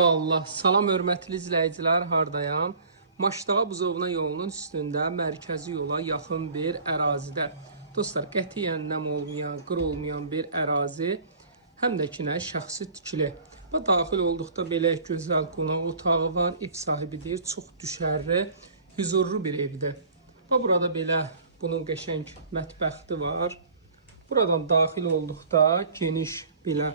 Allah, salam hörmətli izləyicilər, hardayam? Maştağa Buzovna yolunun üstündə mərkəzi yola yaxın bir ərazidə. Dostlar, qətiyyən nəm olmayan, qır olmayan bir ərazi, həm də ki, şəxsi tikili. Və daxil olduqda belə gözəl qonaq otağı var, ev sahibi deyir, çox düşərli, huzurlu bir evdir. Və burada belə bunun qəşəng mətbəxti var. Buradan daxil olduqda geniş belə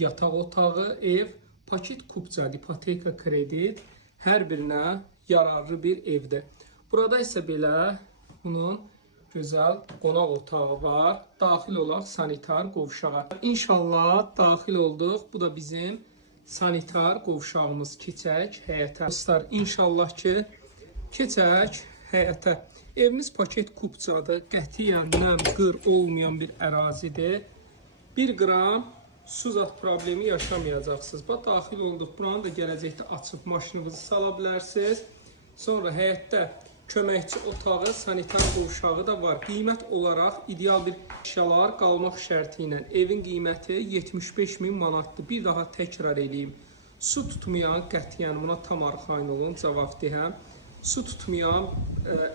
yataq otağı, ev, paket kupça, ipoteka, kredit hər birinə yararlı bir evdir. Burada isə belə bunun gözəl qonaq otağı var. Daxil olaq sanitar qovşağa. İnşallah daxil olduq. Bu da bizim sanitar qovşağımız. Keçək həyətə. Dostlar, inşallah ki, keçək həyətə. Evimiz paket kupçadır. Qətiyyən nəm, qır olmayan bir ərazidir. 1 qram su zat problemi yaşamayacaqsınız. Bax, daxil olduq. Buranı da gələcəkdə açıb maşınınızı sala bilərsiniz. Sonra həyətdə köməkçi otağı, sanitar qovşağı da var. Qiymət olaraq ideal bir əşyalar qalmaq şərti ilə evin qiyməti 75.000 manatdır. Bir daha təkrar edeyim. Su tutmayan qətiyyən buna tam arxayın olun, cavabdehəm. Su tutmayan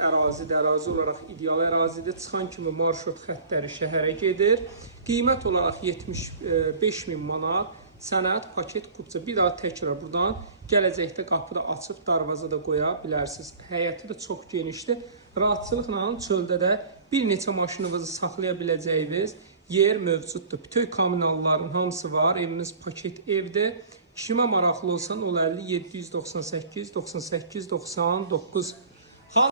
ərazidə, ərazi olaraq ideal ərazidə çıxan kimi marşrut xəttləri şəhərə gedir. Qiymət olaraq 75.000 manat, sənəd, paket, kupça. Bir daha təkrar buradan gələcəkdə qapıda açıb darvaza da qoya bilərsiniz. Həyəti də çox genişdir. Rahatçılıqla çöldə də bir neçə maşınınızı saxlaya biləcəyiniz yer mövcuddur. Bütün kommunalların hamısı var. Evimiz paket evdir. Kimə maraqlı olsan 050 798 98 99